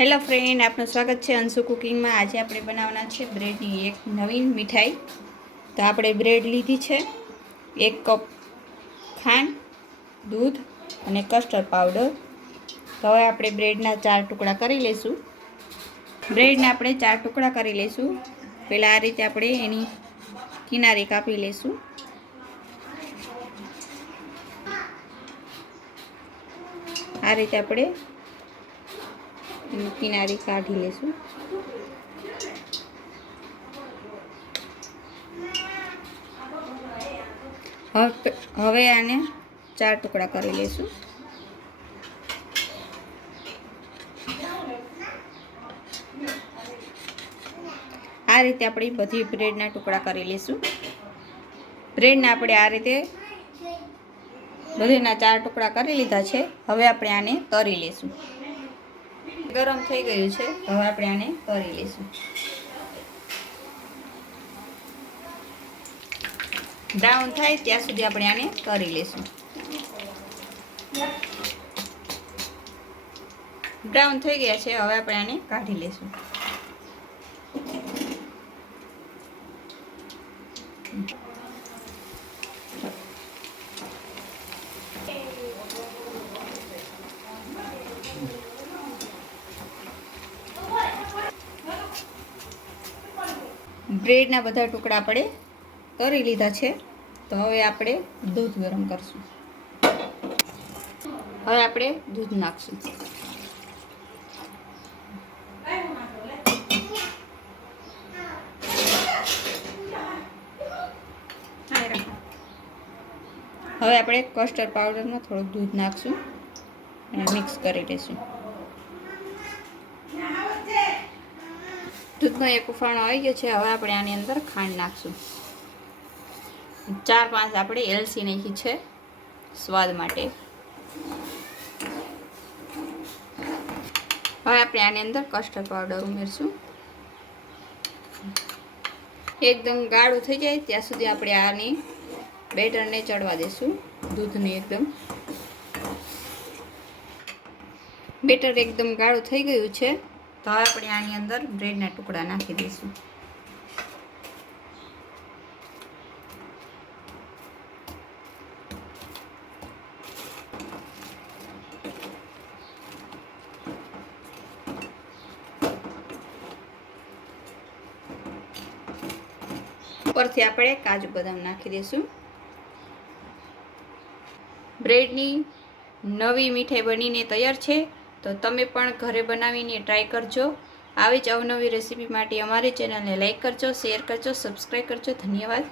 Hello friend, આપનું સ્વાગત છે અંશુ કુકિંગમાં. આજે આપણે બનાવવાના છે બ્રેડની એક નવીન મીઠાઈ. તો આપણે બ્રેડ લીધી છે, એક કપ ખાંડ, દૂધ અને કસ્ટર્ડ પાવડર. તો હવે આપણે બ્રેડના ચાર ટુકડા કરી લઈશું. બ્રેડના આપણે ચાર ટુકડા કરી લઈશું. પહેલાં આ રીતે આપણે એની કિનારી કાપી લઈશું. આ રીતે આપણે કિનારી કાઢી લેશું. હવે આને ચાર ટુકડા કરી લેશું. આ રીતે આપણે બધી બ્રેડના ટુકડા કરી લઈશું બ્રેડને આપણે આ રીતે બધીના ચાર ટુકડા કરી લીધા છે. હવે આપણે આને તરી લઈશું ગરમ થઈ ગયું છે હવે આપણે આને કરી લઈશું. બ્રાઉન થાય ત્યાં સુધી આપણે આને કરી લઈશું. બ્રાઉન થઈ ગયા છે, હવે આપણે આને કાઢી લઈશું. બ્રેડના બધા ટુકડા આપણે કરી લીધા છે. તો હવે આપણે દૂધ ગરમ કરશું. હવે આપણે દૂધ નાખશું. હવે આપણે કસ્ટર્ડ પાવડરમાં થોડુંક દૂધ નાખશું અને મિક્સ કરી લઈશું દૂધનો એક ઉફાણો આવી ગયો છે. હવે આપણે આની અંદર ખાંડ નાખશું. ચાર પાંચ આપણે એલસી નાખી છે સ્વાદ માટે. હવે આપણે આની અંદર કસ્ટર્ડ પાવડર ઉમેરશું. એકદમ ગાળું થઈ જાય ત્યાં સુધી આપણે આની બેટરને ચડવા દઈશું દૂધને એકદમ. બેટર એકદમ ગાળું થઈ ગયું છે. તો હવે આપણે આની અંદર બ્રેડના ટુકડા નાખી દઈશું. ઉપરથી આપણે કાજુ બદામ નાખી દઈશું. બ્રેડની નવી મીઠાઈ બનીને તૈયાર છે. તો તમે પણ ઘરે બનાવીને ટ્રાય કરજો. આવી જ અવનવી રેસીપી માટે અમારી ચેનલને લાઇક કરજો શેર કરજો સબસ્ક્રાઈબ કરજો. ધન્યવાદ.